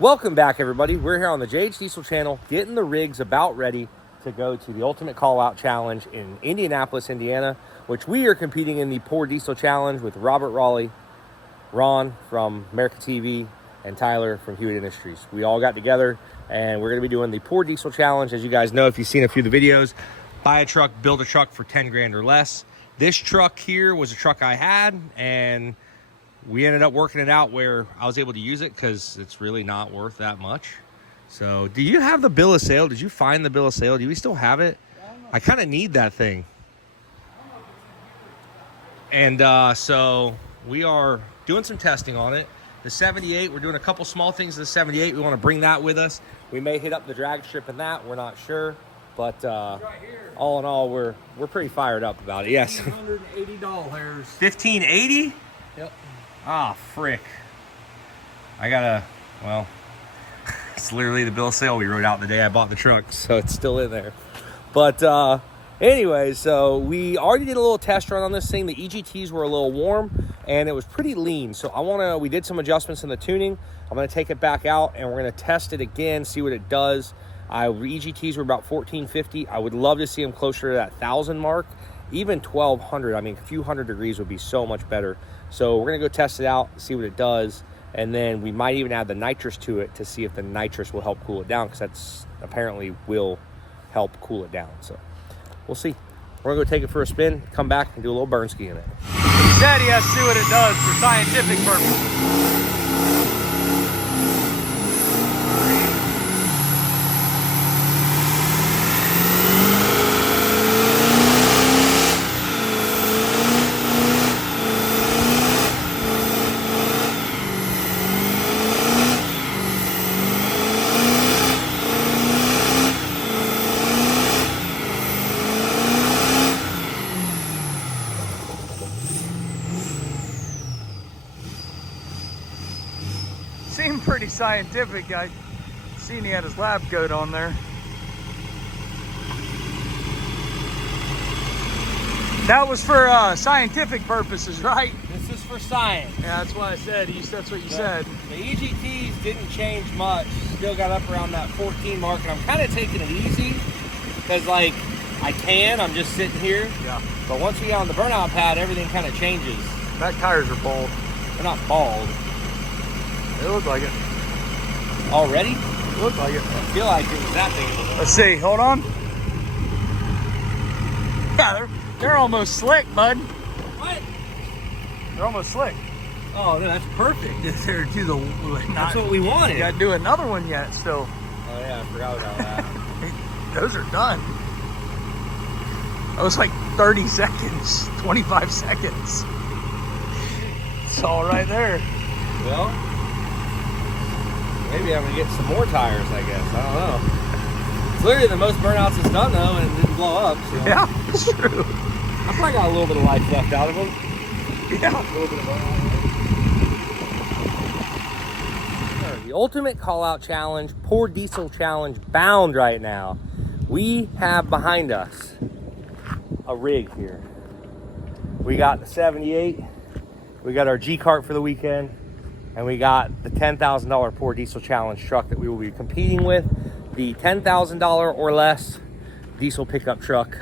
Welcome back, everybody. We're here on the JH Diesel channel, getting the rigs about ready to go to the Ultimate Callout Challenge in Indianapolis, Indiana, which we are competing in the Poor Diesel Challenge with Robert Raleigh, Ron from America TV, and Tyler from Hewitt Industries. We all got together, and we're going to be doing the Poor Diesel Challenge. As you guys know, if you've seen a few of the videos, buy a truck, build a truck for 10 grand or less. This truck here was a truck I had, and we ended up working it out where I was able to use it because it's really not worth that much. So, do you have the bill of sale? Did you find the bill of sale? Do we still have it? I kind of need that thing. And so we are doing some testing on it. The 78, we're doing a couple small things to the 78. We want to bring that with us. We may hit up the drag strip in that. We're not sure. But all in all, we're pretty fired up about it. Yes. $180. $1,580? Yep. Ah, frick. I gotta, well, it's literally the bill of sale we wrote out the day I bought the truck, so it's still in there. But anyway, so we already did a little test run on this thing. The EGTs were a little warm, and it was pretty lean. So we did some adjustments in the tuning. I'm gonna take it back out, and we're gonna test it again, see what it does. EGTs were about 1450. I would love to see them closer to that 1,000 mark. Even 1,200, I mean, a few hundred degrees would be so much better. So we're gonna go test it out, see what it does, and then we might even add the nitrous to it to see if the nitrous will help cool it down, because that's apparently will help cool it down. So we'll see. We're gonna go take it for a spin, come back and do a little burn ski in it. He said he has to see what it does for scientific purposes. Seemed pretty scientific. I seen he had his lab coat on there. That was for scientific purposes, right? This is for science. Yeah, that's what I said. That's what you said. The EGTs didn't change much. Still got up around that 14 mark, and I'm kind of taking it easy because, like, I'm just sitting here. Yeah. But once we get on the burnout pad, everything kind of changes. Back tires are bald. They're not bald. It looked like it. Already? It looked like it. I feel like it was that big. Let's see. Hold on. Yeah, they're almost slick, bud. What? They're almost slick. Oh, no, that's perfect. They're to the. That's what we wanted. You got to do another one yet, still. Oh yeah, I forgot about that. Those are done. That was like 30 seconds, 25 seconds. It's all right there. Well, maybe I'm gonna get some more tires, I guess. I don't know. It's literally the most burnouts it's done though, and it didn't blow up. So. Yeah, it's true. I probably got a little bit of life left out of them. Yeah. A little bit of burnout. The Ultimate Callout Challenge, Poor Diesel Challenge bound right now. We have behind us a rig here. We got the 78. We got our G-Kart for the weekend. And we got the $10,000 Poor Diesel Challenge truck that we will be competing with. The $10,000 or less diesel pickup truck.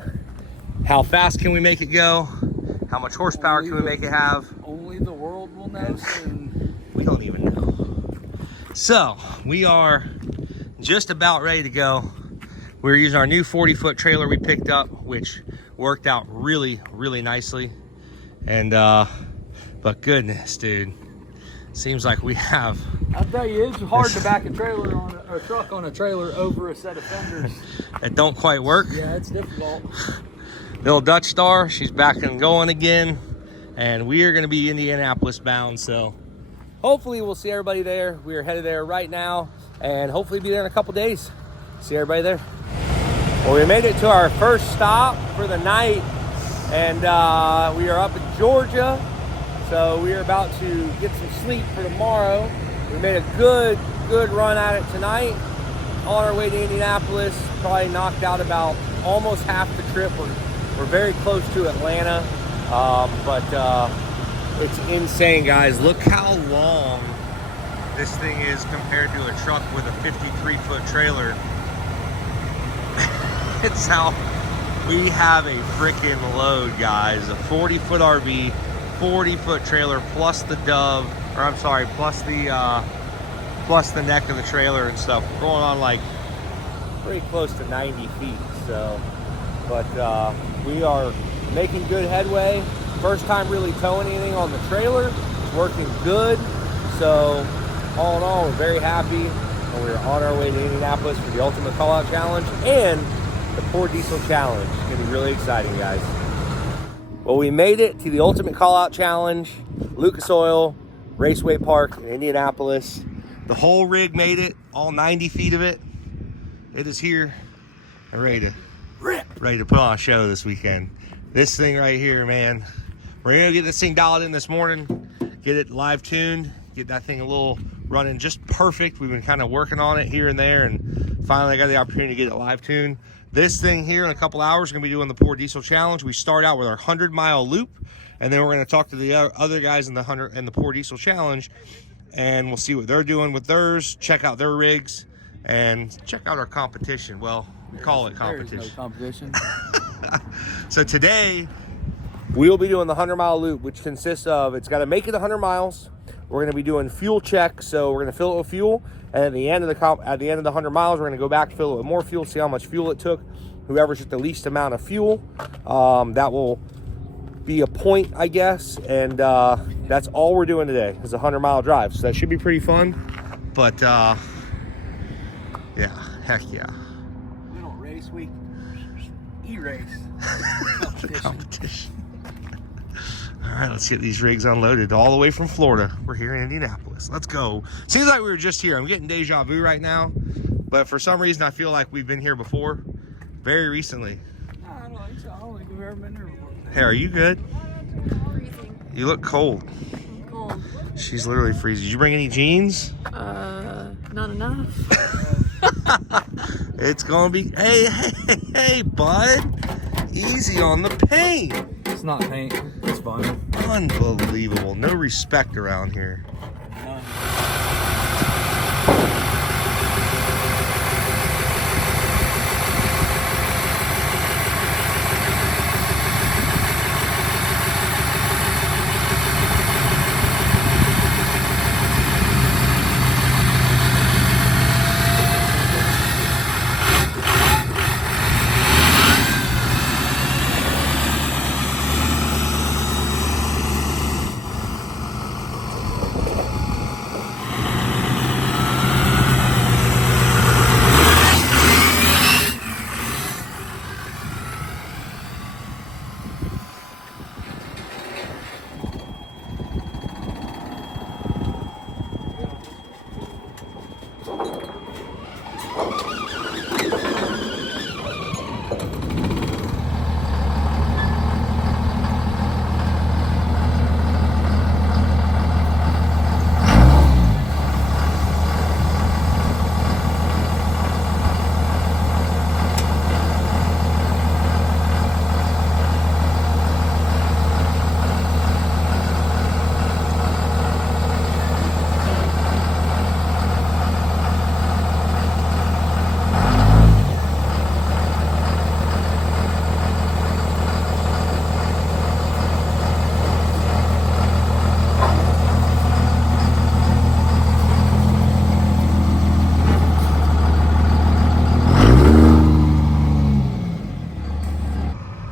How fast can we make it go? How much horsepower can we make it have? Only the world will know soon. We don't even know. So, we are just about ready to go. We're using our new 40-foot trailer we picked up, which worked out really, really nicely. And, but goodness, dude. Seems like we have. I'll tell you, it's hard to back a trailer on a truck on a trailer over a set of fenders. It don't quite work. Yeah, it's difficult. Little Dutch Star, she's back and going again, and we are going to be Indianapolis bound. So hopefully we'll see everybody there. We are headed there right now, and hopefully be there in a couple days. See everybody there. Well, we made it to our first stop for the night, and we are up in Georgia. So we are about to get some sleep for tomorrow. We made a good run at it tonight. On our way to Indianapolis, probably knocked out about almost half the trip. We're very close to Atlanta, but it's insane, guys. Look how long this thing is compared to a truck with a 53-foot trailer. It's how we have a freaking load, guys. A 40-foot RV, 40-foot trailer, plus the dove, or I'm sorry, plus the neck of the trailer and stuff. We're going on like pretty close to 90 feet. So, but we are making good headway. First time really towing anything on the trailer. It's working good. So, all in all, we're very happy. And we're on our way to Indianapolis for the Ultimate Callout Challenge and the Pour Diesel Challenge. It's gonna be really exciting, guys. Well, we made it to the Ultimate Callout Challenge, Lucas Oil Raceway Park in Indianapolis. The whole rig made it, all 90 feet of it. It is here and ready to put on a show this weekend. This thing right here, man. We're gonna get this thing dialed in this morning, get it live tuned, get that thing a little running just perfect. We've been kind of working on it here and there, and finally I got the opportunity to get it live tuned. This thing here in a couple hours, we're gonna be doing the Pour Diesel Challenge. We start out with our 100-mile loop, and then we're gonna talk to the other guys in the Pour Diesel Challenge, and we'll see what they're doing with theirs, check out their rigs, and check out our competition. Well, we call it competition. There is no competition. So today, we'll be doing the 100-mile loop, which consists of, it's got to make it 100 miles. We're going to be doing fuel checks, so we're going to fill it with fuel, and at the end of the 100 miles, we're going to go back, fill it with more fuel, see how much fuel it took. Whoever's at the least amount of fuel, that will be a point, I guess, and that's all we're doing today is a 100-mile drive. So that should be pretty fun, but yeah, heck yeah. We don't race, we e-race. Competition. All right, let's get these rigs unloaded all the way from Florida. We're here in Indianapolis. Let's go. Seems like we were just here. I'm getting deja vu right now, but for some reason I feel like we've been here before, very recently. I don't think so. I don't think we've ever been here before. Hey, are you good? Freezing. You look cold. I'm cold. She's literally freezing. Did you bring any jeans? Not enough. It's gonna be, hey, bud. Easy on the paint. It's not paint. It's fun. Unbelievable. No respect around here.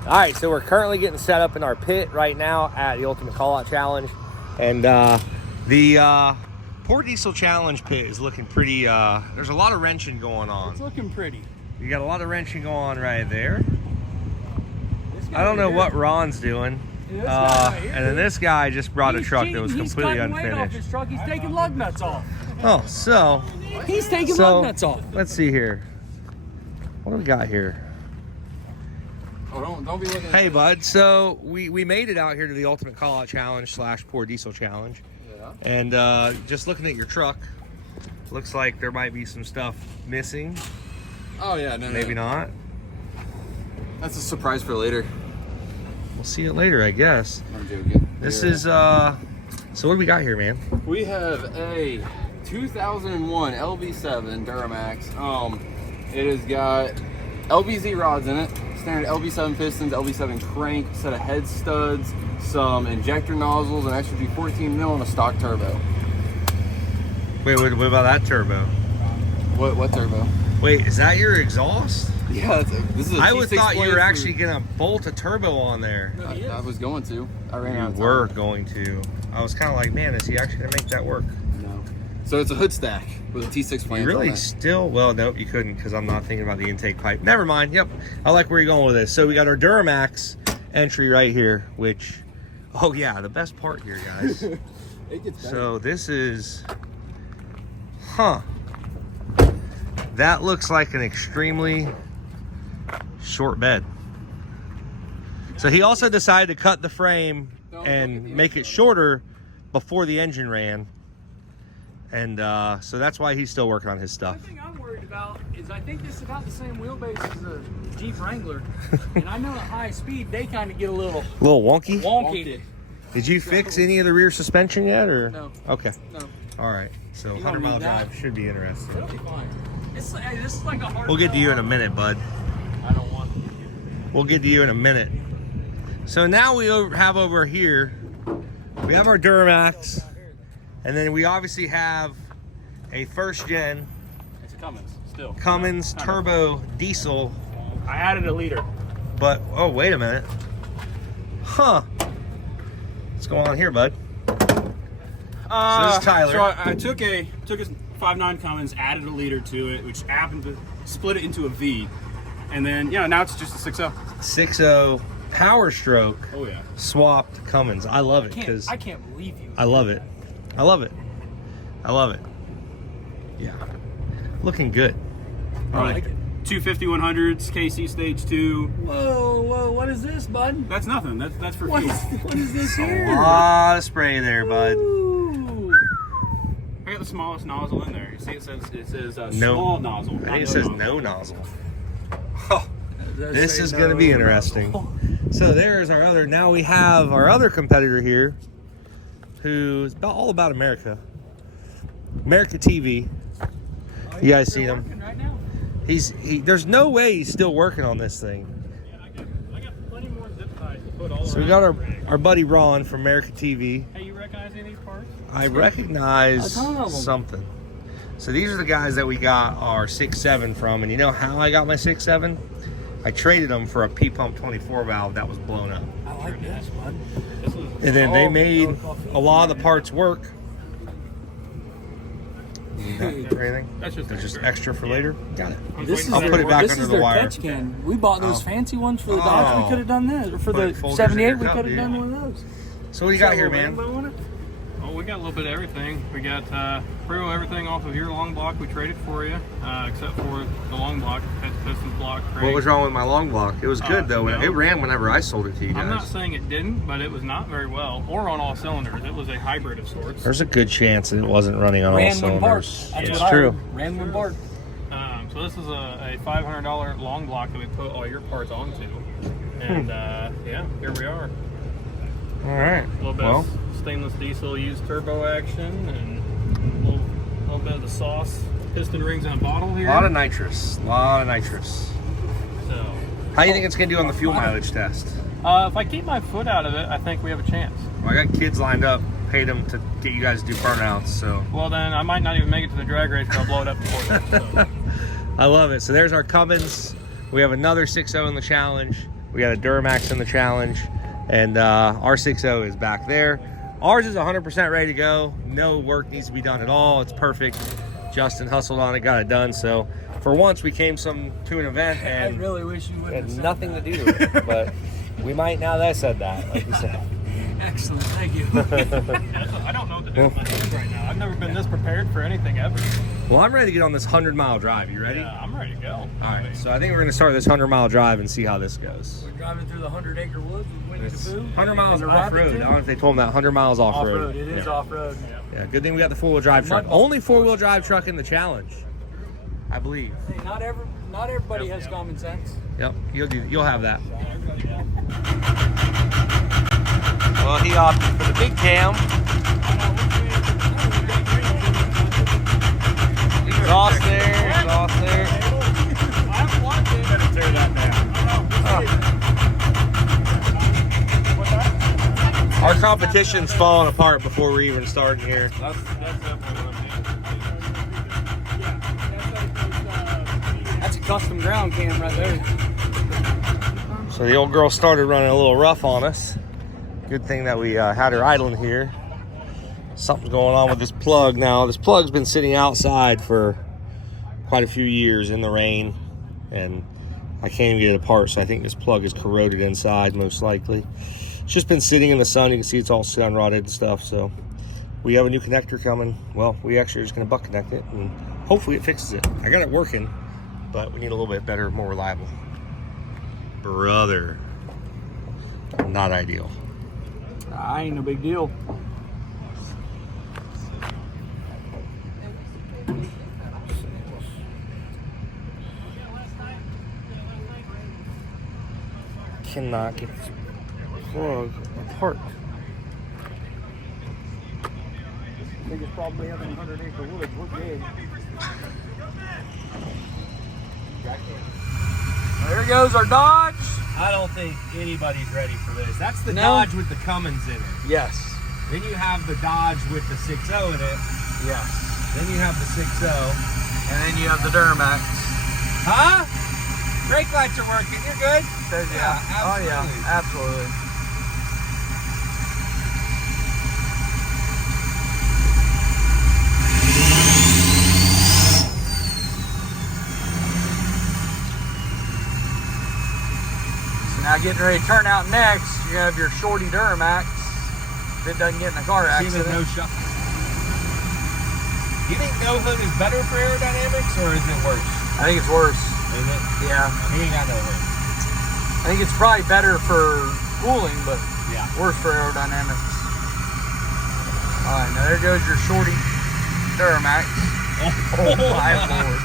All right, so we're currently getting set up in our pit right now at the Ultimate Callout Challenge, and the Pour Diesel Challenge pit is looking pretty. There's a lot of wrenching going on. It's looking pretty. You got a lot of wrenching going on right there. I don't know what Ron's doing. And then this guy just brought a truck that was completely unfinished. Weight off his truck. He's taking lug nuts off. Oh, so He's taking lug nuts off. let's see here. What do we got here? Oh, don't be looking. Hey, bud. So we made it out here to the Ultimate Callout Challenge / Pour Diesel Challenge. Yeah. And just looking at your truck, looks like there might be some stuff missing. Oh yeah, no, Maybe not. That's a surprise for later. We'll see it later, I guess. I'm joking. This is so what do we got here, man? We have a 2001 LB7 Duramax. It has got LBZ rods in it, standard LB7 pistons, LB7 crank, set of head studs, some injector nozzles, an extra G14 mil, and a stock turbo. Wait, what about that turbo? What turbo? Wait, is that your exhaust? Yeah, this is a I T6 would thought you blade were for- actually gonna bolt a turbo on there. I was going to. I ran out of You time. were going to. I was kind of like, man, is he actually gonna make that work? No. So it's a hood stack with a T6 You flange really on it. still? Well, nope, you couldn't because I'm not thinking about the intake pipe. Never mind. Yep, I like where you're going with this. So we got our Duramax entry right here, which, oh yeah, the best part here, guys. It gets better. So this is, that looks like an extremely short bed. So he also decided to cut the frame and make it shorter before the engine ran. And so that's why he's still working on his The stuff. thing I'm worried about is I think this is about the same wheelbase as a Jeep Wrangler. And I know at high speed, they kind of get a little A little wonky. wonky. Did you fix any of the rear suspension yet, or? No. Okay. No, All right. So You 100 don't mile need that. drive should be interesting. it'll be fine. It's like, this is like a hard. We'll get to you in a minute, bud. I don't want to. We'll get to you in a minute. So now we have over here, we have our Duramax, and then we obviously have a first gen It's a Cummins still. Cummins turbo diesel. I added a liter. But oh, wait a minute. What's going on here, bud? So this is Tyler. So I took a 5.9 Cummins, added a liter to it, which happened to split it into a V, and then now it's just a 6.0. 6.0 Power Stroke Oh yeah. swapped Cummins. I love it because I can't believe you. I love it. I love it. I love it. Yeah. Looking good. I like it. 250 100s, KC Stage 2. Whoa, what is this, bud? That's nothing. That's for What fuel. what is this A here? lot of spray there, bud. Ooh. I got the smallest nozzle in there. You see, it says No. small nozzle. I think not it says nozzle. no nozzle. Oh, this is going to be interesting. So there's our other. Now we have our other competitor here, who's all about America. America TV. You guys see him? Working right now. There's no way he's still working on this thing. Yeah, I got plenty more zip ties to put all So we got our buddy Ron from America TV. Hey, you recognize any of these parts? I recognize A ton of them. something. So these are the guys that we got our 6.7 from, and you know how I got my 6.7? I traded them for a P-pump 24 valve that was blown up. I like this, bud. This is And then they Oh, made no coffee. a lot of the parts work. Need that for anything? That's just They're just extra. extra for later? Got it. This is I'll their, put it back this under is the their wire. catch can. We bought those Oh. fancy ones for the Dodge. Oh. We could have done that. Or for Put the folders in 78, your we cup, could have dude. done one of those. So what do you got here, man? Oh, we got a little bit of everything. We got pretty well everything off of your long block we traded for you, except for the long block, pistons block, What crank. was wrong with my long block? It was good though. no. It ran whenever I sold it to you I'm not guys. saying it didn't, but it was not very well, or on all cylinders. It was a hybrid of sorts. There's a good chance it wasn't running on all Ran when barked. cylinders. That's It's what true. I heard. Ran when barked. So this is a $500 long block that we put all your parts onto, and yeah, here we are. All right. A little bit Well, of stainless diesel used turbo action, and a little bit of the sauce. Piston rings in a bottle here. a lot of nitrous. A lot of nitrous. So, How do you think it's gonna do on the fuel mileage test? if I keep my foot out of it, I think we have a chance. Well, I got kids lined up, paid them to get you guys to do burnouts. So Well, then I might not even make it to the drag race, but I'll blow it up before then. So. I love it. So there's our Cummins. We have another 6.0 in the challenge. We got a Duramax in the challenge, and our 6.0 is back there. Ours is 100% ready to go. No work needs to be done at all. It's perfect. Justin hustled on it, got it done. So for once, we came to an event I and really wish you would have had said nothing that. to do with it. But we might now that I said that, like you said. Excellent, thank you. I don't know what to do with my hands right now. I've never been this prepared for anything ever. Well, I'm ready to get on this 100-mile drive. You ready? Yeah, I'm ready to go. All right. So I think we're going to start this 100-mile drive and see how this goes. We're driving through the 100-acre woods with Winnie the It's Pooh. 100 miles and a off-road. rabbit I too. don't know if they told them that. 100 miles off-road. Off-road, it is off-road. Yeah, good thing we got the four-wheel drive truck. Mud- Only four-wheel drive truck in the challenge, I believe. Hey, not everybody has common sense. Yep, you'll have that. Well, he opted for the big cam. competition's falling apart before we're even starting here. That's definitely what I'm doing. That's a custom ground cam right there. So the old girl started running a little rough on us. Good thing that we had her idling here. Something's going on with this plug now. This plug's been sitting outside for quite a few years in the rain, and I can't even get it apart, so I think this plug is corroded inside most likely. It's just been sitting in the sun. You can see it's all sun rotted and stuff, so we have a new connector coming. Well, we actually are just going to butt connect it, and hopefully it fixes it. I got it working, but we need a little bit better, more reliable. Brother, not ideal. Ain't no big deal. Cannot get this plug apart. Biggest problem we have in 100-acre woods. We're good. There goes our Dodge. I don't think anybody's ready for this. That's the No. Dodge with the Cummins in it. Yes. Then you have the Dodge with the 6.0 in it. Yes. Then you have the 6.0. And then you have the Duramax. Huh? Brake lights are working. You're good. Yeah. Oh yeah. Absolutely. So now getting ready to turn out next, you have your shorty Duramax. If it doesn't get in a car accident. No shot. Do you think no hood is better for aerodynamics, or is it worse? I think it's worse. Is it? Yeah. He ain't got no hood. I think it's probably better for cooling, but Yeah. worse for aerodynamics. All right, now there goes your shorty Duramax. Oh my lord.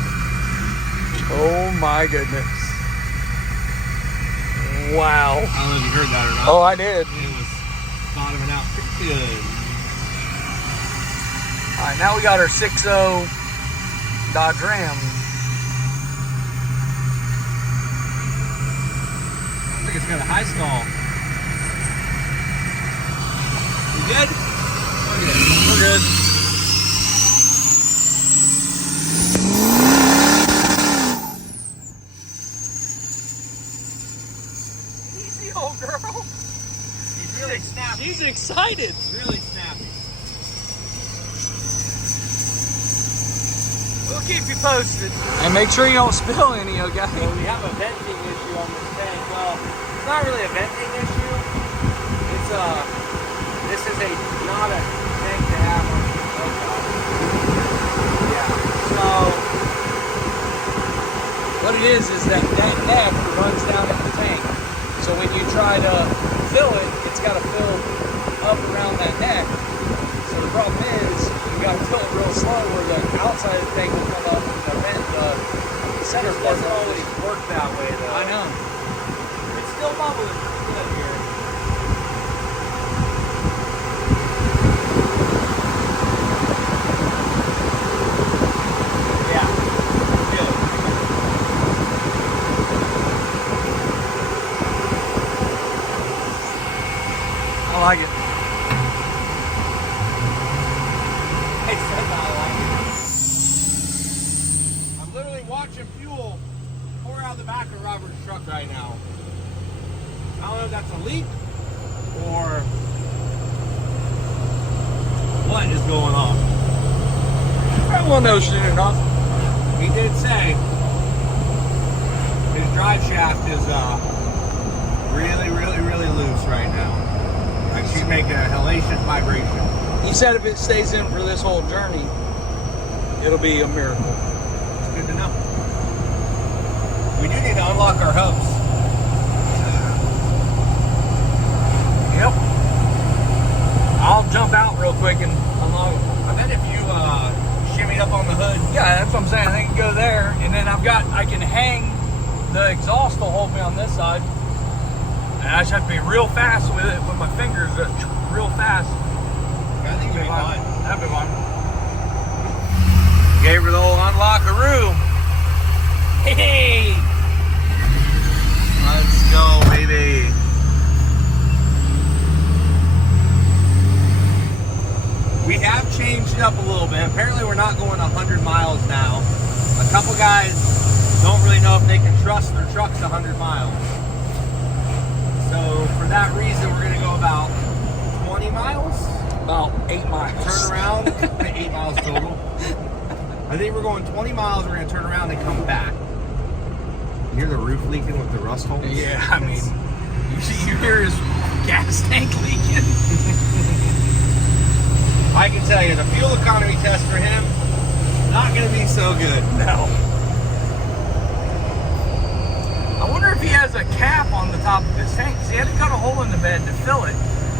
Oh my goodness. Wow. I don't know if you heard that or not. Oh, I did. It was bottoming out pretty good. All right, now we got our 6.0 Dodge Ram. I think it's got a high stall. You good? We're good. Easy, old girl. He's really snappy. She's excited. Really snappy. We'll keep you posted. And make sure you don't spill any, okay? So we have a venting issue on this tank. Well, it's not really a venting issue. It's this is not a tank to have on the boat. Yeah. So what it is that neck runs down in the tank. So when you try to fill it, it's got to fill up around that neck. So the problem is you got to fill it real slow where the outside of the tank will come up and the center part doesn't always work that way though. I know. It's still bubbling pretty good here. Yeah. Good. I like it. I said that I like it. I'm literally watching fuel pour out the back of Robert's truck right now. I don't know if that's a leak or what is going on. We'll know soon enough. He did say his drive shaft is really loose right now. Like she's making a hellacious vibration. He said if it stays in for this whole journey, it'll be a miracle. It's good to know. We do need to unlock our hubs. Yep. I'll jump out real quick and unlock it. I bet if you shimmy up on the hood. Yeah, that's what I'm saying. I can go there, and then I can hang the exhaust will hold me on this side. And I just have to be real fast with it, with my fingers, real fast. I think you'll be fine. That'd be fine. Gave her the old unlockaroo. Hey! Let's go, baby. switched it up a little bit. Apparently we're not going 100 miles now. A couple guys don't really know if they can trust their trucks 100 miles. So for that reason, we're gonna go about 20 miles. About 8 miles. Turn around, 8 miles total. I think we're going 20 miles, we're gonna turn around and come back. You hear the roof leaking with the rust holes? Yeah, I mean, you hear his gas tank leaking. I can tell you, the fuel economy test for him, not gonna be so good. No. I wonder if he has a cap on the top of his tank. 'Cause he had to cut a hole in the bed to fill it.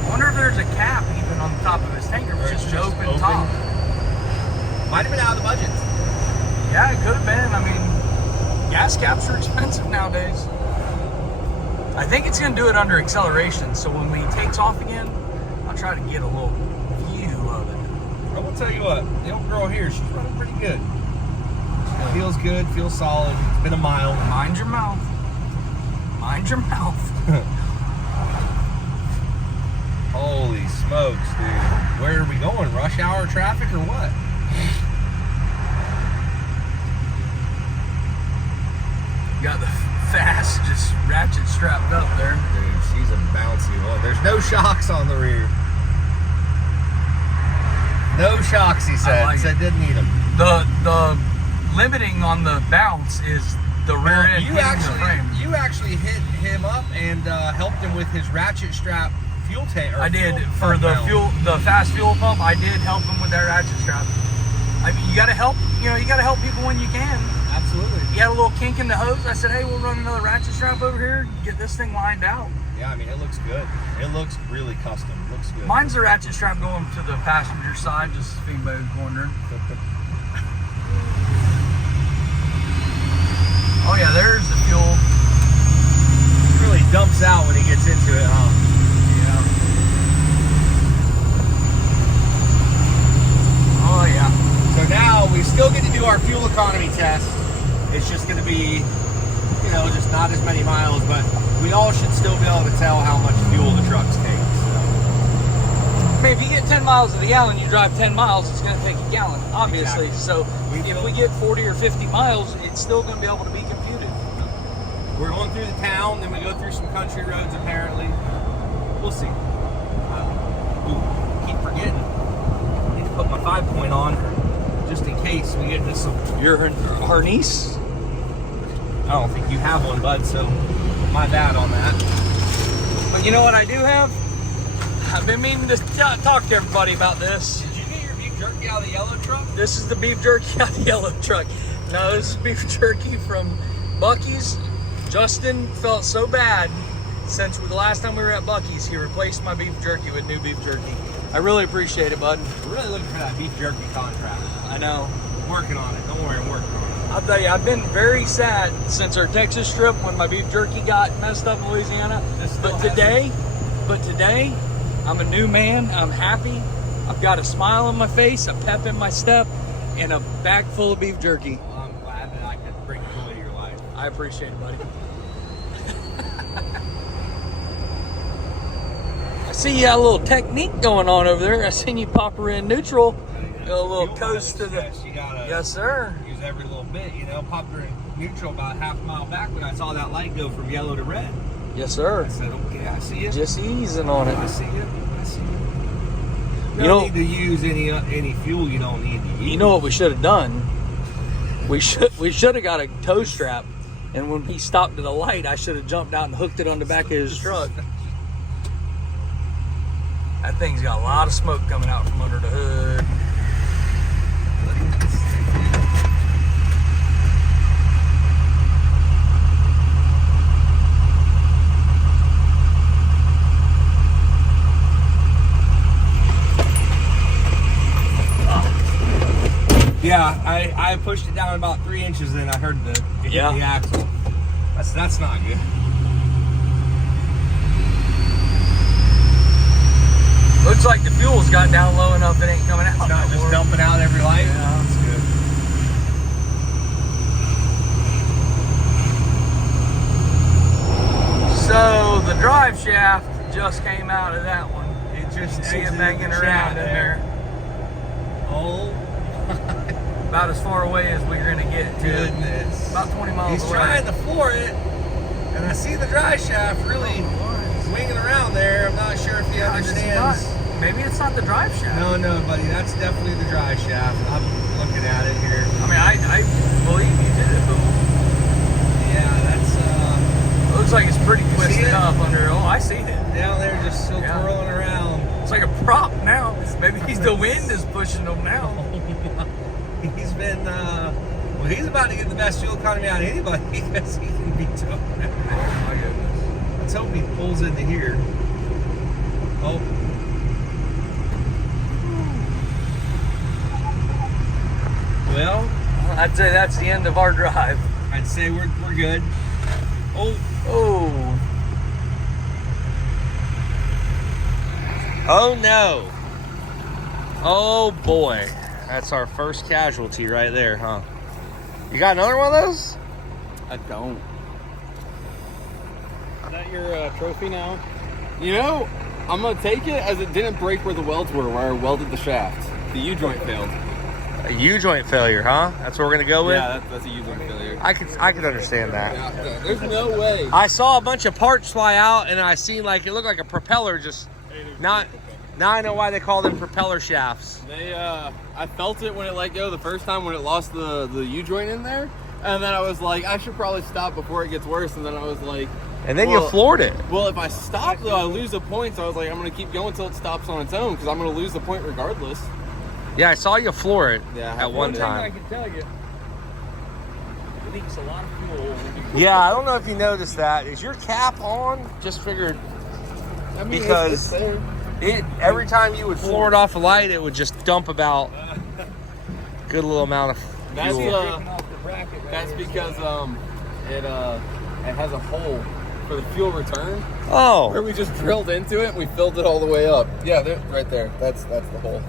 I wonder if there's a cap even on the top of his tank, or if it's just an open top. Might have been out of the budget. Yeah, it could have been. I mean, gas caps are expensive nowadays. I think it's going to do it under acceleration, so when he takes off again, I'll try to get a little view of it. I will tell you what, the old girl here, she's running pretty good. Feels good, feels solid. It's been a mile. Mind your mouth. Mind your mouth. Holy smokes, dude. Where are we going? Rush hour traffic or what? You got the fast, just ratchet strapped up there. Dude, she's a bouncy one. There's no shocks on the rear. No shocks, he said. like He said didn't need them. The limiting on the bounce is the rear end hitting the frame. You actually hit him up and helped him with his ratchet strap fuel tank. I did for the fast fuel pump. I did help him with that ratchet strap. I mean, you got to help. You know, you got to help people when you can. Absolutely. He had a little kink in the hose. I said, hey, we'll run another ratchet strap over here, get this thing lined out. Yeah, I mean, it looks good. It looks really custom. It looks good. Mine's the ratchet strap going to the passenger side, just if anybody's wondering. Oh yeah, there's the fuel. It really dumps out when he gets into it, huh? Yeah. Oh yeah. So now we still get to do our fuel economy test. It's just going to be, you know, just not as many miles, but we all should still be able to tell how much fuel the trucks take. So. I mean, if you get 10 miles to the gallon, you drive 10 miles, it's going to take a gallon, obviously. Exactly. So if we get 40 or 50 miles, it's still going to be able to be computed. We're going through the town, then we go through some country roads apparently. We'll see. Keep forgetting. I need to put my 5-point on just in case we get into some. Your harness? I don't think you have one, bud, so my bad on that. But you know what I do have? I've been meaning to talk to everybody about this. Did you get your beef jerky out of the yellow truck? This is the beef jerky out of the yellow truck. No, this is beef jerky from Buc-ee's. Justin felt so bad since the last time we were at Buc-ee's, he replaced my beef jerky with new beef jerky. I really appreciate it, bud. We're really looking for that beef jerky contract. I know. I'm working on it. Don't worry, I'm working on it. I'll tell you, I've been very sad since our Texas trip when my beef jerky got messed up in Louisiana. But today, I'm a new man. I'm happy. I've got a smile on my face, a pep in my step, and a bag full of beef jerky. Well, I'm glad that I could bring joy to your life. I appreciate it, buddy. I see you got a little technique going on over there. I seen you pop her in neutral. Go a little coast to the. You gotta Yes, sir. use every little bit, you know. Popped her in neutral about half a mile back when I saw that light go from yellow to red. Yes, sir. I said, okay, I see you. Just easing on I it. see you. I see you. You You don't know- need to use any fuel you don't need to use. You know what we should have done? We should have got a tow strap, and when he stopped at a light, I should have jumped out and hooked it on the back of his truck. That thing's got a lot of smoke coming out from under the hood. Yeah, I pushed it down about 3 inches and I heard it hit Yeah. the axle. That's not good. Looks like the fuel's got down low enough it ain't coming out. It's not no just more. dumping out every light. Yeah. That's good. So the drive shaft just came out of that one. It just See it exited banging the around chat in there. Oh, About as far away as we're gonna get. goodness. About 20 miles He's away. trying to floor it, and I see the dry shaft really winging around there. I'm not sure if he understands. Maybe it's not the drive shaft. No, buddy, that's definitely the dry shaft. I'm looking at it here. I mean, I believe you did it, but Yeah, that's looks like it's pretty see twisted it? up under. Oh, I see it. down there just still Yeah. twirling around. It's like a prop now. Maybe the wind is pushing them now. He's been, well, he's about to get the best fuel economy out of anybody because he can be towed. Oh my goodness. Let's hope he pulls into here. Oh. Well, I'd say that's the end of our drive. I'd say we're good. Oh. Oh. Oh no. Oh boy. That's our first casualty right there, huh? You got another one of those? I don't. Is that your trophy now? You know, I'm gonna take it as it didn't break where the welds were, where I welded the shaft. The U-joint failed. A U-joint failure, huh? That's what we're gonna go with? Yeah, that's a U-joint failure. I could understand that. Yeah, there's no way. I saw a bunch of parts fly out and I seen like it looked like a propeller just not. Now I know why they call them propeller shafts. They, I felt it when it let go the first time when it lost the U-joint in there. And then I was like, I should probably stop before it gets worse. And then I was like... And then you floored it. Well, if I stop, though, I lose the point. So I was like, I'm going to keep going until it stops on its own because I'm going to lose the point regardless. Yeah, I saw you floor it Yeah, at one I time. can tell you, it leaks a lot of fuel. Yeah, I don't know if you noticed that. Is your cap on? Just figured I mean, because it's there. it every time you would floor it off a light, it would just dump about a good little amount of That's, fuel. that's because it has a hole for the fuel return where Oh, we just drilled into it and we filled it all the way up. Yeah, right there. That's the hole.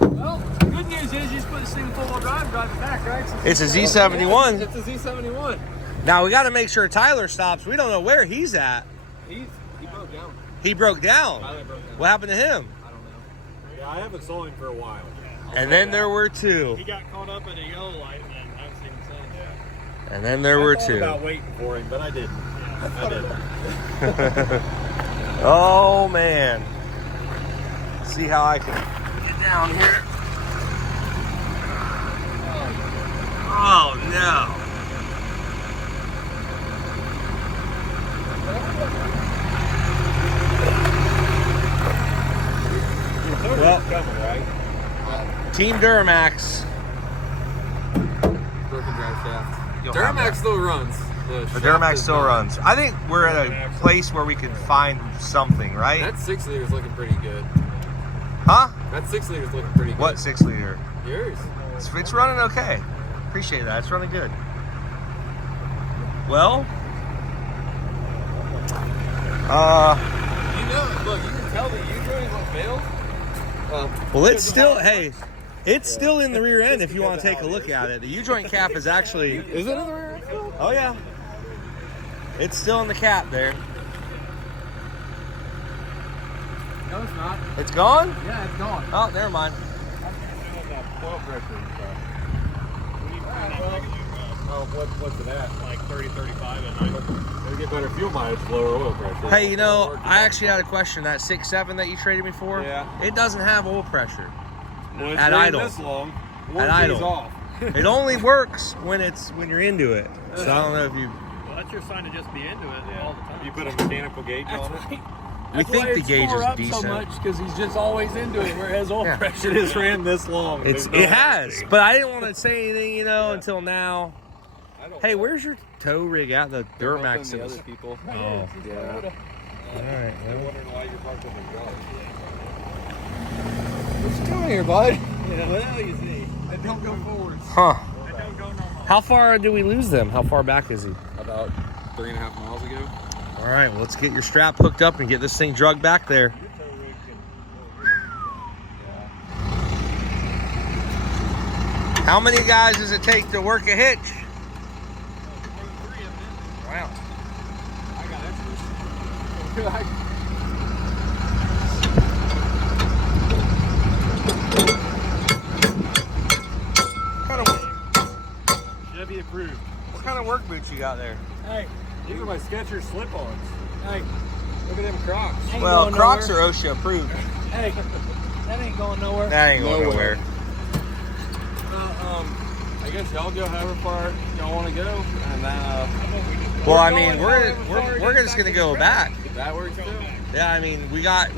Well, the good news is you just put this thing in full-wheel drive and drive it back, right? So it's a Z71. It's a Z71. Now we got to make sure Tyler stops. We don't know where he's at. He broke down. He broke down. Tyler broke down. What happened to him? I don't know. Yeah, I haven't saw him for a while. And then there were two. He got caught up at a yellow light and then I haven't seen him since. Yeah. And then there were I thought two. about waiting for him, but I didn't. I didn't. Oh man. See how I can get down here. Oh no. Well, Coming, right? Team Duramax. Broken drive shaft. You'll have Duramax still runs. The shaft Duramax is still not. runs. I think we're at a place where we could find something, right? That 6 liter is looking pretty good. Huh? That 6 liter is looking pretty good. What 6-liter? Yours? It's running okay. Appreciate that. It's running good. Well, You know, look, you can tell the U-joint is what failed. well, it's still, hey, it's still in the rear end if you want to take a look at it. The U-joint cap is actually, Is it in the rear end still? oh yeah, it's still in the cap there. No, it's not. It's gone? Yeah, it's gone. Oh, never mind. Oil pressure and stuff. We need to find that negative. Oh, what's it at? Like 30, 35 at night. Gotta get better fuel mileage, lower oil pressure. Hey, you know, I actually had a question. That 6.7 that you traded me for, Yeah. it doesn't have oil pressure. When it's at ran idle. this long, At warranty's idle. off. It only works when you're into it. So I don't know if you. Well, that's your sign to just be into it all the time. You put a mechanical gauge on it. We think the gauge is decent. so much because he's just always into it where it has oil Yeah. pressure. It has ran this long. It has, but I didn't want to say anything, until now. Hey, where's your tow rig at? The Duramax. The other people. Oh, Yeah. all right. I'm wondering why you're parked up in garage. What you doing here, bud? Well, you see. It don't go forward. Huh? It don't go no more. How far do we lose them? How far back is he? About 3.5 miles ago. All right, well, let's get your strap hooked up and get this thing drugged back there. How many guys does it take to work a hitch? Wow. I got extras. Chevy approved. What kind of work boots you got there? Hey, These are my Skechers slip-ons. hey, Look at them Crocs. ain't Well, going Crocs nowhere. are OSHA approved. Hey, that ain't going nowhere. That ain't going Nowhere. nowhere. I guess y'all go however far y'all want to go, and Well, I going mean, however far we're it we're is just back gonna to the go track. back. that works too. Yeah, I mean, we got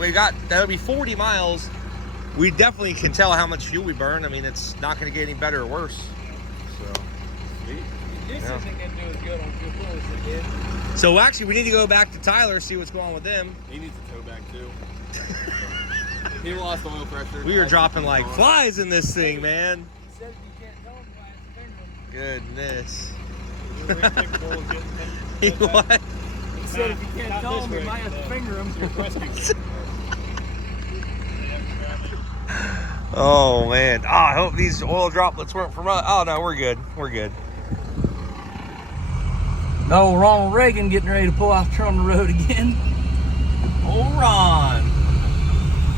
that'll be 40 miles. We definitely can tell how much fuel we burn. I mean, it's not gonna get any better or worse. So. This Yeah. isn't gonna do as good on fuel as it did. So actually, we need to go back to Tyler, see what's going on with them. He needs a tow back too. He lost oil pressure. We were dropping like flies in this thing, man. He said if you can't tell him, why it's Goodness. We're capable of getting He what? He said if you can't Not tell this him, you way, might have to finger him. You're questing. Oh man. Oh, I hope these oil droplets weren't from us. Oh no, we're good. We're good. No, Ronald Reagan getting ready to pull out on the road again. Oh, Ron.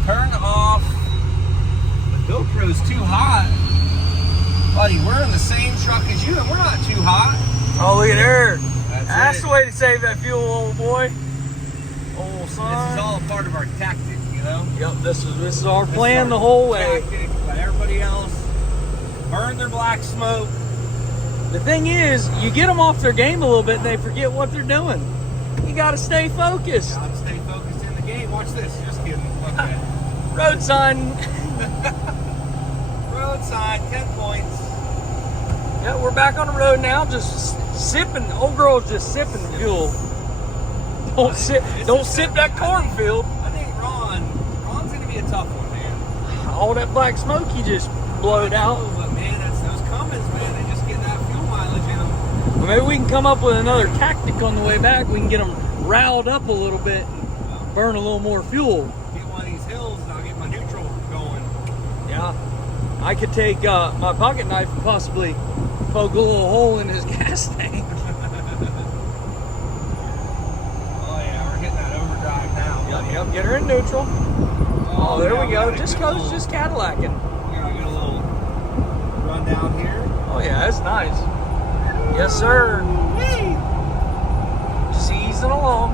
Turn off. The GoPro's too hot. Buddy, we're in the same truck as you, and we're not too hot. Oh, look at her. That's That's it. the way to save that fuel, old boy. Old This son. is all a part of our tactic, you know? Yep, this is our This plan is the our whole way. tactic. Let everybody else burn their black smoke. The thing is, you get them off their game a little bit and they forget what they're doing. You got to stay focused. Gotta stay focused in the game. Watch this. Just kidding. Look at it. Road sign. Road sign, 10 points. Yeah, we're back on the road now, just sipping. Old girl's just sipping fuel. Don't sip that cornfield. I think Ron's gonna be a tough one, man. All that black smoke you just blowed out. But man, that's those Cummins, man. They just get that fuel mileage in them. Well, maybe we can come up with another tactic on the way back. We can get them riled up a little bit, and burn a little more fuel. Get one of these hills and I'll get my neutral going. Yeah, I could take my pocket knife and possibly poke a little hole in his gas tank. Oh yeah, we're hitting that overdrive now. Yep, get her in neutral. Oh, there yeah, we go. got a Just good goes, little- just Cadillacing. We're gonna get a little run down here. Oh yeah, that's nice. Yes, sir. Just easing along.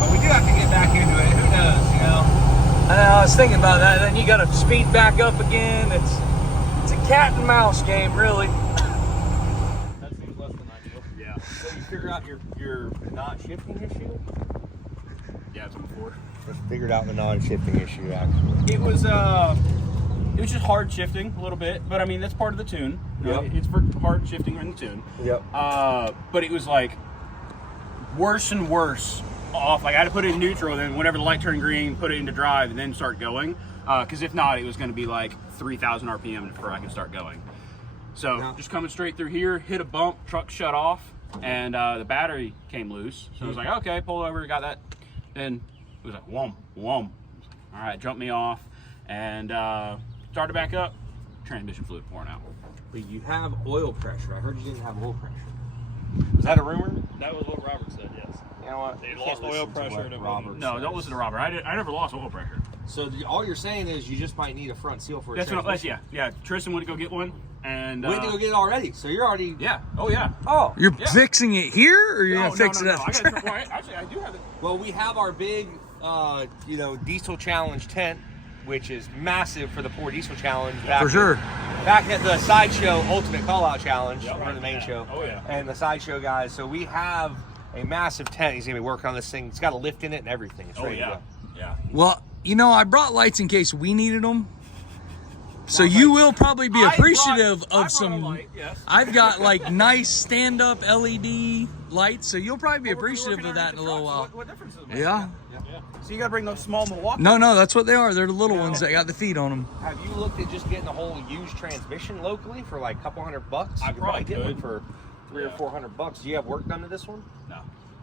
But we do have to get back into it. Who knows, you know? I know, I was thinking about that. Then you got to speed back up again. It's a cat and mouse game, really. That seems less than ideal. Yeah. So you figure out your not shifting issue? Yeah, it's before. Just figured out the non-shifting issue actually. It was just hard shifting a little bit, but I mean that's part of the tune. You know, Yep. It's for hard shifting in the tune. Yep. But it was like worse and worse off. Like I had to put it in neutral, then whenever the light turned green, put it into drive, and then start going. Because if not, it was going to be like 3,000 RPM before I could start going. So Yeah. just coming straight through here, hit a bump, truck shut off, and the battery came loose. So I was like, okay, pull over, got that. Then it was like, whoom, whoom. All right, jumped me off, and started back up. Transmission fluid pouring out. But you have oil pressure. I heard you didn't have oil pressure. Was that a rumor? That was what Robert said, yes. You know what? They You lost can't oil listen to pressure what to Robert No, says. don't listen to Robert. I never lost oil pressure. So all you're saying is you just might need a front seal for a That's what. transmission. Yeah. Tristan went to go get one, and Went to go get it already. So you're already. Yeah. Oh yeah. Oh. You're Yeah. fixing it here, or you're No, gonna fix no, it no. at the I got track? actually, I do have it. Well, we have our big, diesel challenge tent, which is massive for the Poor Diesel Challenge. For sure. Back at the sideshow Ultimate Callout Challenge, Yeah, or the main yeah. show. Oh, yeah. And the sideshow guys. So we have a massive tent. He's gonna be working on this thing. It's got a lift in it and everything. It's Oh ready to yeah. go. Yeah. Well, I brought lights in case we needed them. So you will probably be appreciative I brought of some. a light, yes. I've got like nice stand-up LED lights, so you'll probably be appreciative of that in a little while. What difference does it make? Yeah. So you got to bring those small Milwaukee. No, that's what they are. They're the little ones that got the feet on them. Have you looked at just getting a whole used transmission locally for like a couple $100? I You could probably get probably one for $300 Yeah. or $400. Do you have work done to this one? No.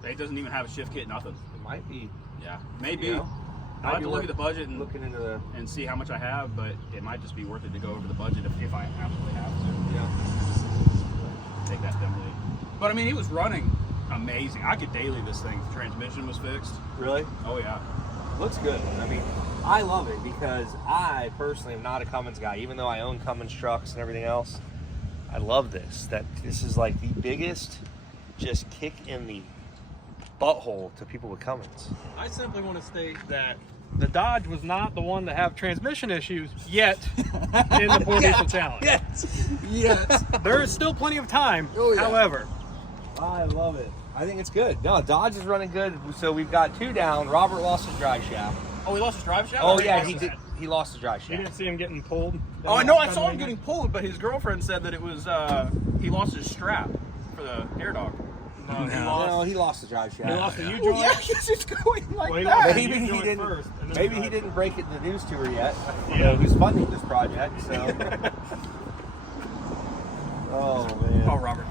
It doesn't even have a shift kit. Nothing. It might be. Yeah. Maybe. You know, I'll have to look at the budget and looking into the. and see how much I have, but it might just be worth it to go over the budget if I absolutely have to. Yeah. Take that definitely. But I mean, it was running amazing. I could daily this thing. The transmission was fixed. Really? Oh yeah. Looks good. I mean, I love it because I personally am not a Cummins guy, even though I own Cummins trucks and everything else. I love this. That this is like the biggest just kick in the butthole to people with Cummins. I simply want to state that the Dodge was not the one to have transmission issues yet in the Ford Diesel Challenge. Yes. There is still plenty of time. Oh, yeah. However, I love it. I think it's good. No, Dodge is running good. So we've got 2 down. Robert lost his drive shaft. Oh, he lost his drive shaft? Oh yeah, he did. He lost his drive you shaft. didn't see him getting pulled. Oh, I know. I saw him getting pulled, but his girlfriend said that it was he lost his strap for the air dog. No, he lost the drive shaft. He lost the U Oh, joint. yeah, he's just going like Well, he that. lost the Maybe U he joint didn't. first, and then Maybe the he drive. didn't break it the news to her yet. You Yeah. know, who's funding this project? So. Oh man. Oh, Robert.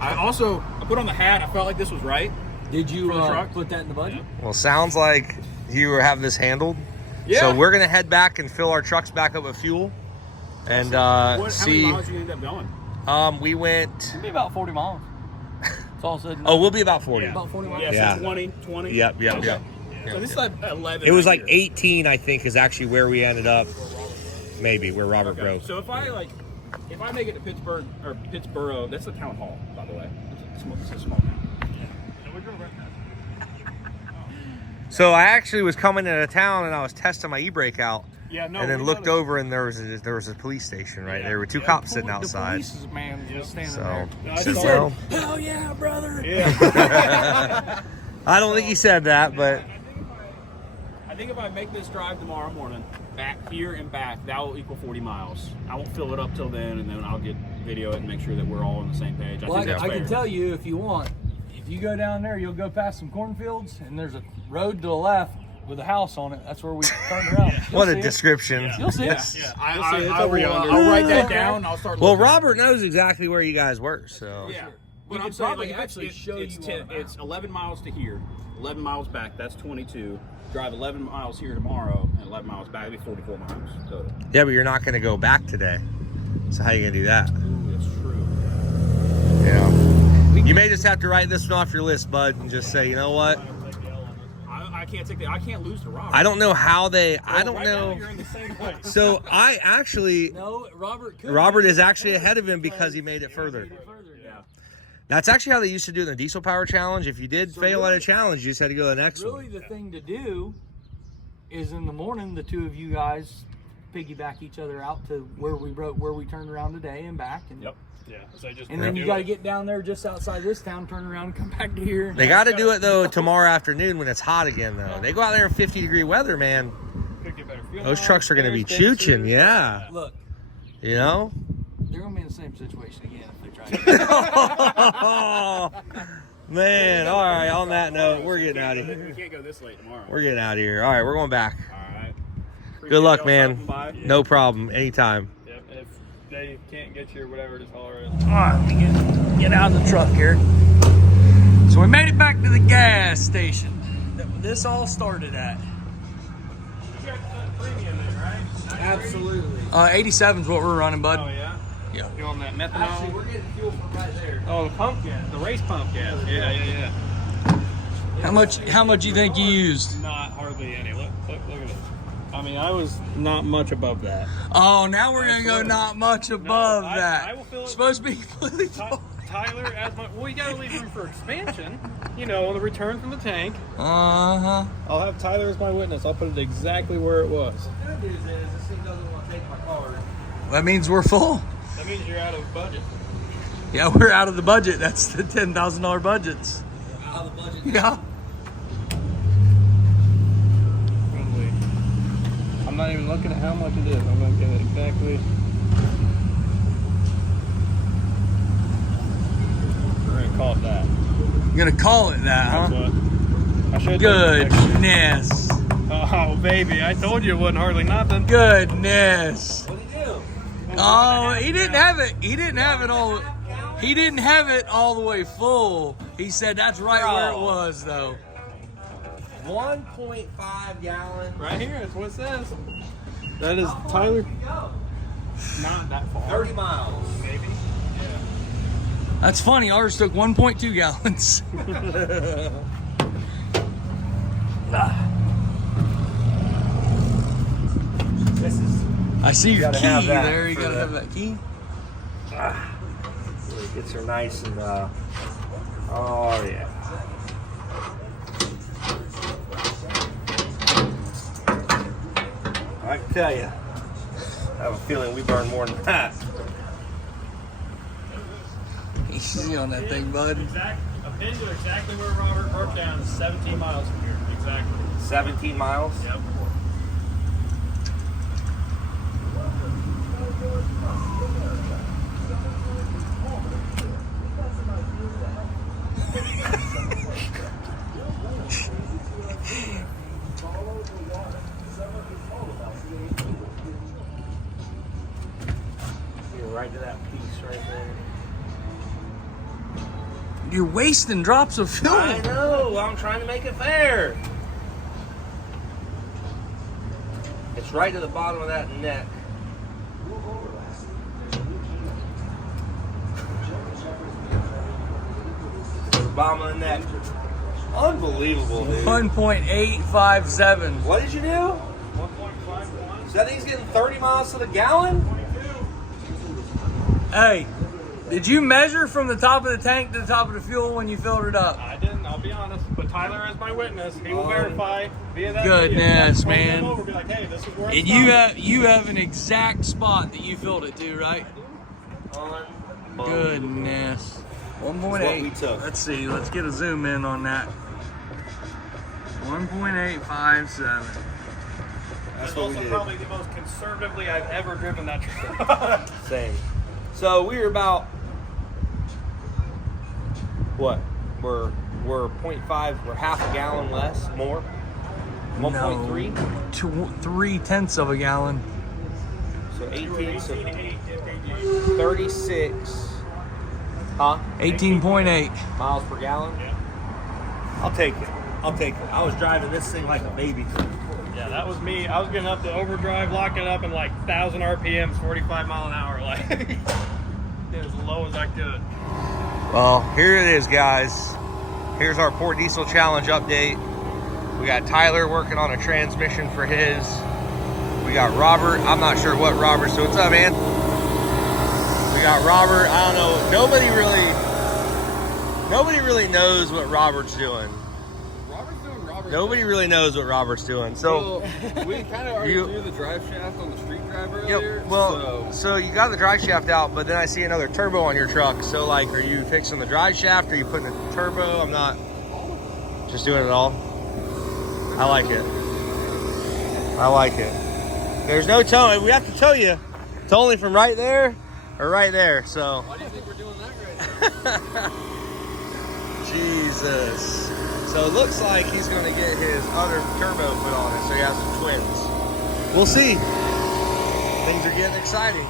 I put on the hat. I felt like this was right. Did you For the truck? put that in the budget? Well, sounds like you have this handled. Yeah. So we're gonna head back and fill our trucks back up with fuel, and How many see. miles did you end up going? We went. It'll be about 40 miles. It's all said and Oh, we'll be about 40. about 40 miles. Yeah, Yeah. So 20. Yep. So this is like 11. It was right like here. 18, I think, is actually where we ended up. Maybe where Robert Okay. broke. So if I make it to Pittsburgh or Pittsburgh, that's the town hall, by the way. It's a small town. So I actually was coming into town and I was testing my e-brake out, Yeah, no. and then we looked noticed. over and there was a police station right Yeah. there were 2 Yeah, cops sitting outside. The police man just standing So there. I said, saw well, Hell yeah, brother. Yeah. I don't think he said that, but I think if I make this drive tomorrow morning, back here and back, that will equal 40 miles. I won't fill it up till then, and then I'll get video it and make sure that we're all on the same page. Well, think that's I can fair. tell you if you want. If you go down there, you'll go past some cornfields, and there's a road to the left with a house on it. That's where we turned around. You'll what a see it. description. You'll see it. Yeah, over will, yonder. I'll write that down. I'll start. Well, looking. Robert knows exactly where you guys were, so Yeah. We But I'm could saying, probably like, actually show it's you on the map. it's 11 miles to here, 11 miles back. That's 22. Drive 11 miles here tomorrow, and 11 miles back. That'd be 44 miles total. yeah, but you're not going to go back today. So how you going to do that? Ooh, that's true. Yeah. You may just have to write this one off your list, bud, and just say, you know what? I can't take that. I can't lose to Robert. I don't know how they. I don't right know. Now you're in the same place. So I actually, No, Robert. Robert is actually ahead of him because he made it further. Yeah. That's actually how they used to do it in the Diesel Power Challenge. If you did fail at a challenge, you just had to go to the next Really, one. the thing to do is in the morning, the 2 of you guys piggyback each other out to where we turned around today and back. And, Yep. Yeah. So just and then you got to get down there just outside this town, turn around, and come back to here. They got to do it though tomorrow afternoon when it's hot again. Though they go out there in 50-degree weather, man. Could get better fuel Those miles, trucks are going to be better spaces. chooching, yeah. Look, You know. they're gonna be in the same situation again if they try. Man, all right. On that note, we're getting out of We here. can't go this late tomorrow. We're getting out of here. All right, we're going back. All right. Good luck, Appreciate y'all man. stopping by. No problem. Anytime. Yep. If they can't get you or whatever, just holler at All right, we get out of the truck here. So we made it back to the gas station that this all started at. Absolutely. 87 is what we're running, bud. Oh yeah. Yeah. You on that methanol? we're getting fuel from right there. Oh, the pump gas, the race pump gas. Yeah. How much you think you used? Not hardly any. Look at this. I mean, I was not much above that. Oh, now we're gonna go not much above I- that. I will fill it- Supposed to be completely full. Tyler, as much. Well, you gotta leave room for expansion. You know, on the return from the tank. Uh-huh. I'll have Tyler as my witness. I'll put it exactly where it was. The good news is this thing doesn't want to take my card. That means we're full. That means you're out of budget. Yeah, we're out of the budget. That's the $10,000 budgets. Out of the budget. Yeah. Probably. I'm not even looking at how much it is. I'm gonna get it exactly. We're gonna call it that. You're gonna call it that, huh? That's what. I should. take a picture. Goodness. Oh baby, I told you it wasn't hardly nothing. Goodness. What did he do? Oh, he didn't have it. He didn't have it all. He didn't have it all the way full. He said that's right where it was, though. 1.5 gallon. Right here, that's what it says. That is Tyler. Not that far. 30 miles. Maybe. That's funny. Ours took 1.2 gallons. This is. I see your gotta key have that there. You for gotta the- have that key. Really gets her nice and, oh yeah. I can tell you, I have a feeling we burn more than that. Easy on that thing, bud. A pin to exactly where Robert broke down is 17 miles from here. Exactly. 17 miles? Yep. Get right to that piece right there. You're wasting drops of fuel. I know, I'm trying to make it fair. It's right to the bottom of that neck. To the bottom of the neck. Unbelievable, dude. 1.857. What did you do? 1.51. So that thing's getting 30 miles to the gallon? Hey, did you measure from the top of the tank to the top of the fuel when you filled it up? I didn't, I'll be honest. But Tyler is my witness. He will verify via that Goodness, video. man. Over, be like, hey, this is where And it's you have an exact spot that you filled it to, right? Goodness. That's what we 1.8. took. Let's see. Let's get a zoom in on that. 1.857. That's That's what we also did. probably the most conservatively I've ever driven that truck. Same. So we were about, what? We're 0.5, we're half a gallon less, more. 1.3. No, 3/10 of a gallon. So 18, so 36. Huh? 18.8. Miles per gallon? Yeah. I'll take it. I'll take it. I was driving this thing like a baby. Yeah, that was me. I was getting up to overdrive, locking up in like 1,000 RPMs, 45 mile an hour. Like, as low as I could. Well, here it is, guys. Here's our Port Diesel Challenge update. We got Tyler working on a transmission for his. We got Robert. I'm not sure what Robert's doing. What's up, man? We got Robert. I don't know. Nobody really knows what Robert's doing. Robert's doing Robert. Nobody really knows what Robert's doing. So, Well, we kind of already threw the drive shaft on the street drive earlier. yep, well, so you got the drive shaft out, but then I see another turbo on your truck. So, like, are you fixing the drive shaft? Are you putting a turbo? I'm not. Just doing it all. I like it. I like it. There's no towing. We have to tow you. It's only from right there or right there. So. Why do you think we're doing that right now? Jesus. So it looks like he's going to get his other turbo put on it, so he has some twins. We'll see. Things are getting exciting.